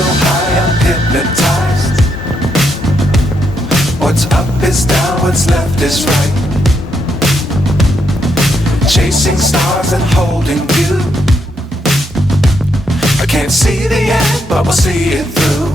so high I'm hypnotized. What's up is down, what's left is right. Chasing stars and holding you. I can't see the end, but we'll see it through.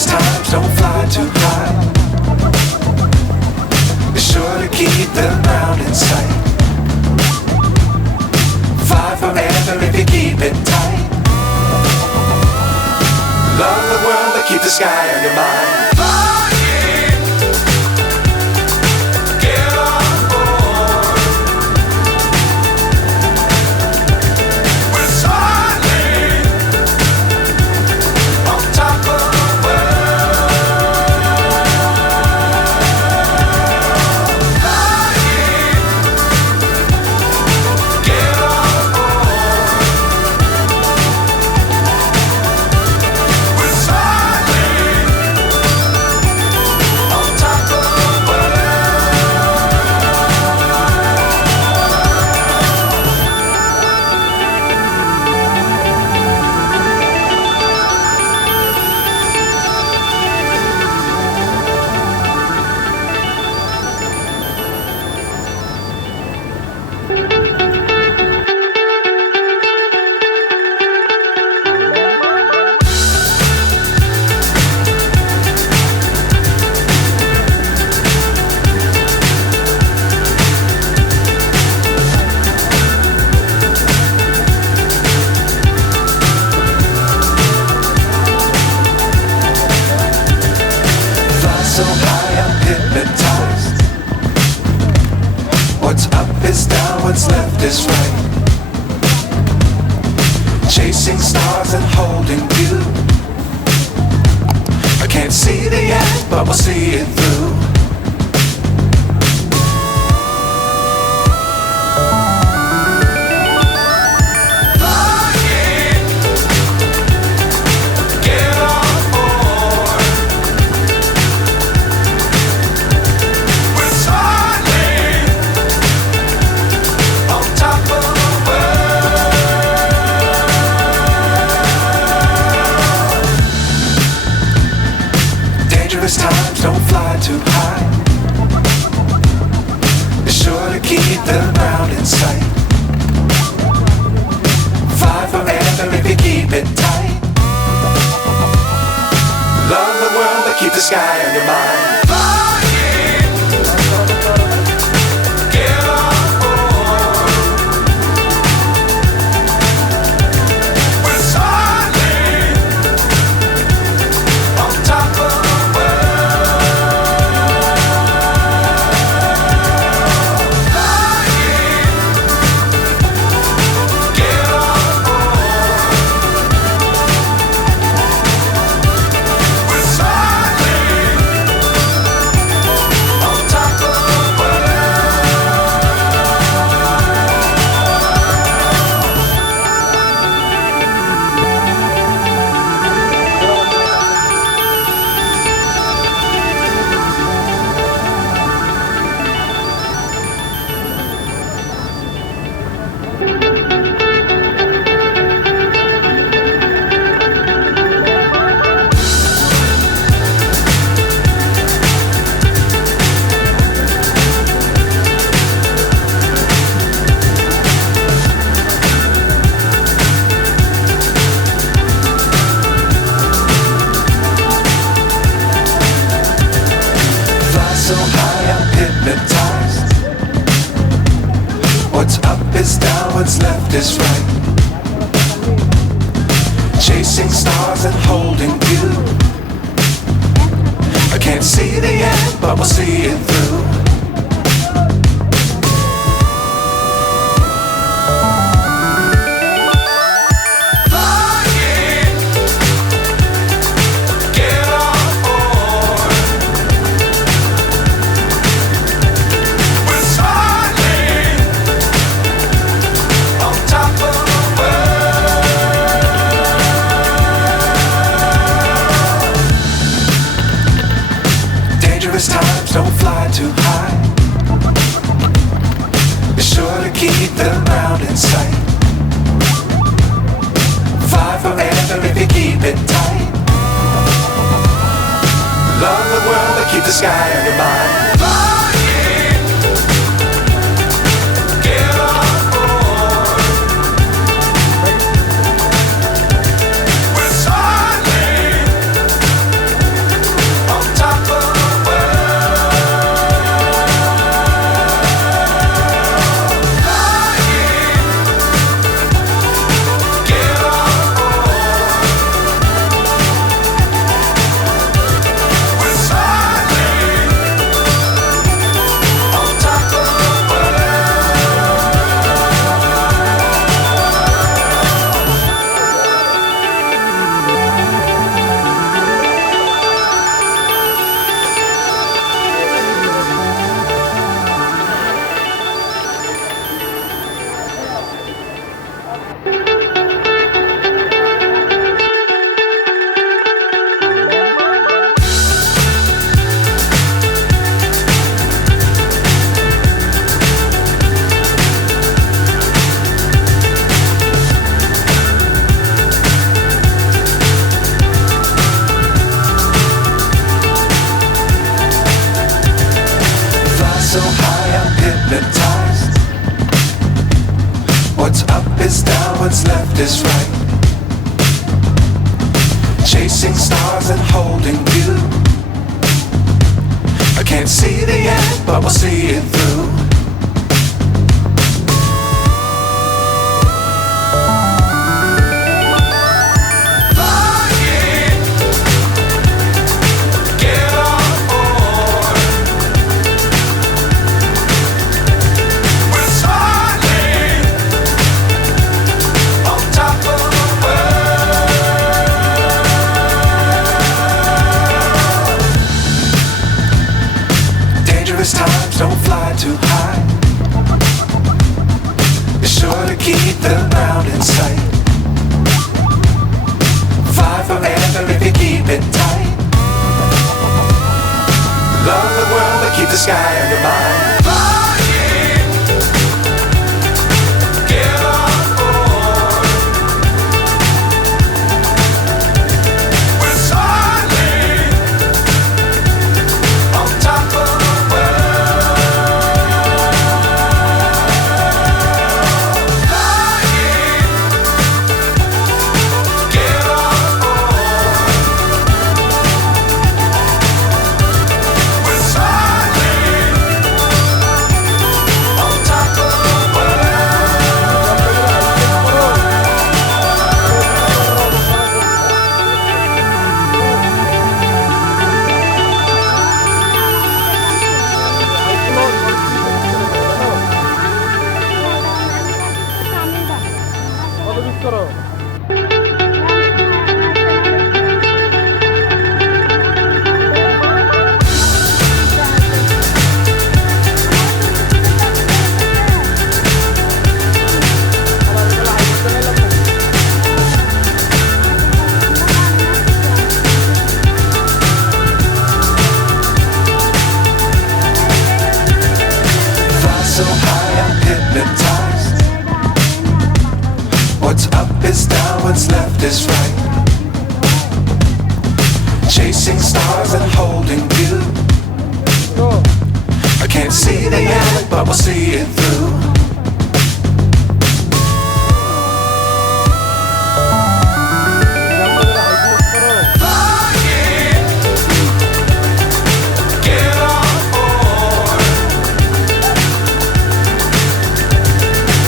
Times don't fly too high. Be sure to keep the ground in sight. Fly forever if you keep it tight. Love the world but keep the sky on your mind. So high I'm hypnotized. What's up is down, what's left is right. Chasing stars and holding you. I can't see the end, but we'll see it through. Times don't fly too high. Be sure to keep the ground in sight. Fly forever if you keep it tight. Love the world but keep the sky on your mind. So high I'm hypnotized. What's up is down, what's left is right. Chasing stars and holding you. I can't see the end, but we'll see it through. Flying, get on board. times don't fly too high. Be sure to keep the ground in sight. Fly forever if you keep it tight. Love the world but keep the sky on your mind. Flying, get on board. We're soaring on top of the world. Flying, get on board. We're soaring on top of the world. Fly so high I'm hypnotized. What's up is down, what's left is right. Chasing stars and holding you. I can't see the end, but we'll see it through. Flying, get on board. We're soaring on top of the world. Dangerous times don't fly too high. Be sure to keep the ground in sight. Fly forever if you keep it tight. Love the world but keep the sky on your mind. Flying, get on board. We're soaring on top of the world. Flying, get on board. We're soaring on top of the Fly so high I'm hypnotized. What's up is down, what's left is right. Chasing stars and holding you. I can't see the end, but we'll see it through. Flying, get on board.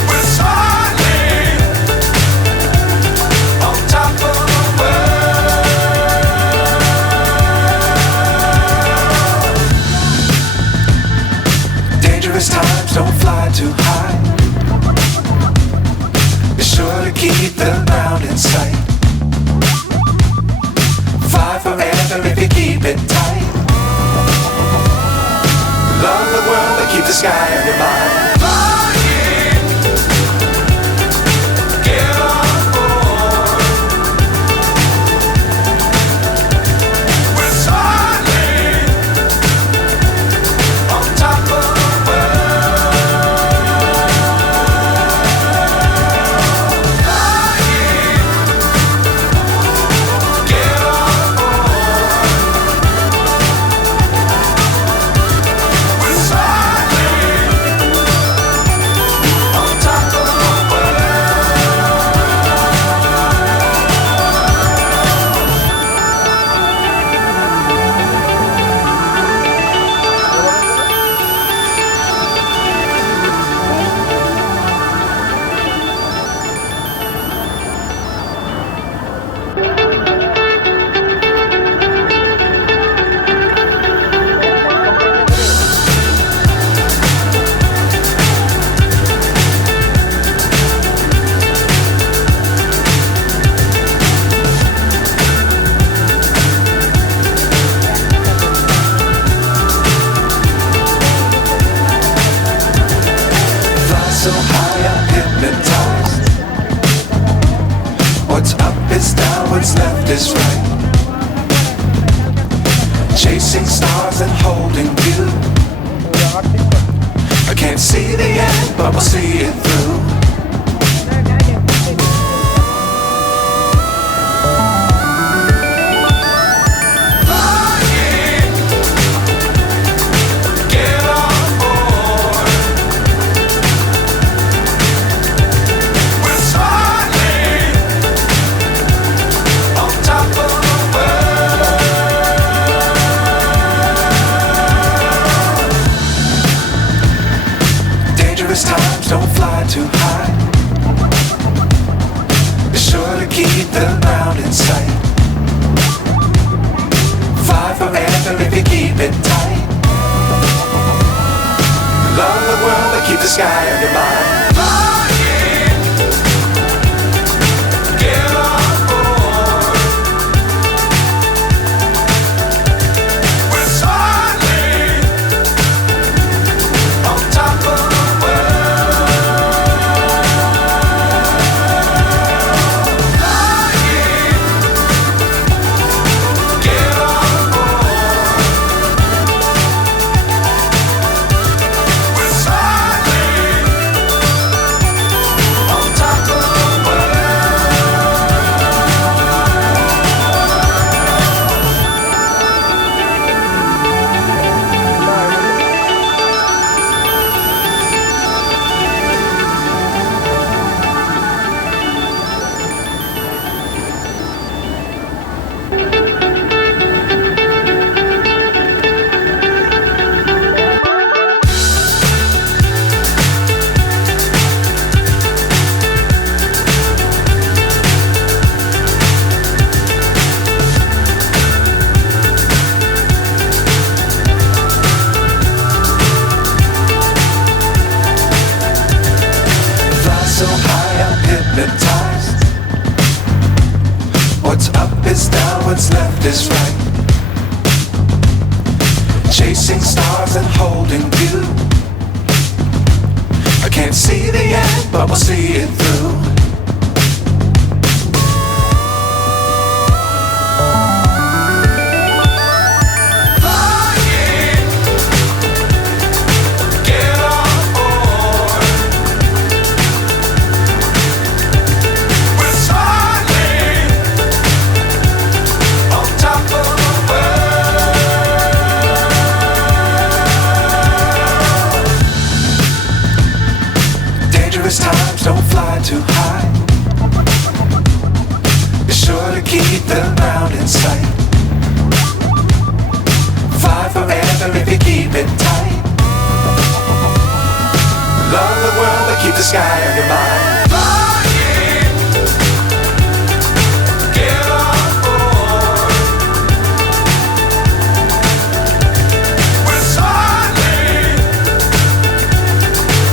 We're soaring on top of the world. Dangerous times don't fly too high. Be sure to keep the ground in sight. Fly forever if you keep it tight. Love the world but keep the sky on your mind. Flying, get on board. We're soaring is right. Chasing stars and holding you. I can't see the end, but we'll see it through. Times don't fly too high. Be sure to keep the ground in sight. Fly forever if you keep it tight. Love the world and keep the sky on your mind. Get on board. We're soaring on top of so high I'm hypnotized. What's up is down, what's left is right. Chasing stars and holding you. I can't see the end, but we'll see it through. Times don't fly too high. Be sure to keep the ground in sight. Fly forever if you keep it tight. Love the world and keep the sky on your mind. Get on board. We're soaring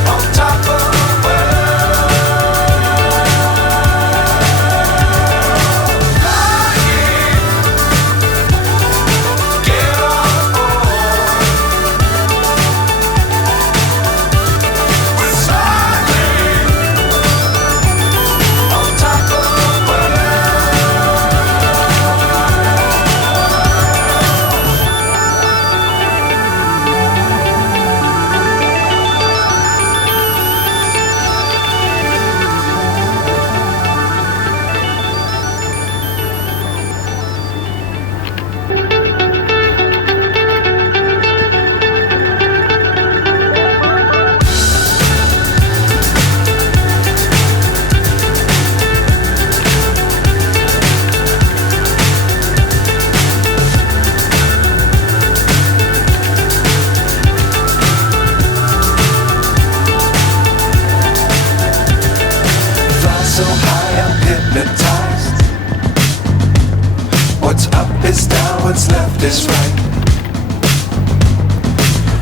on top of so high I'm hypnotized. What's up is down, what's left is right.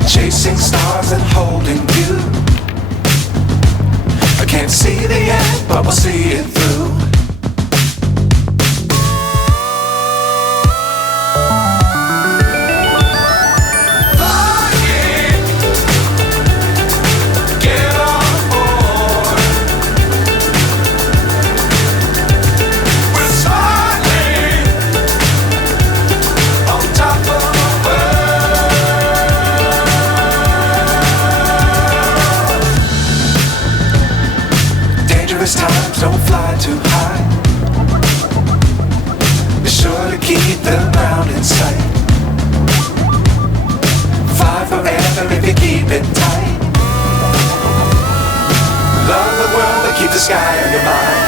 Chasing stars and holding you. I can't see the end, but we'll see it through. We're soaring clouds don't fly too high. Be sure to keep the ground in sight. Fly forever if you keep it tight. Love the world but keep the sky on your mind.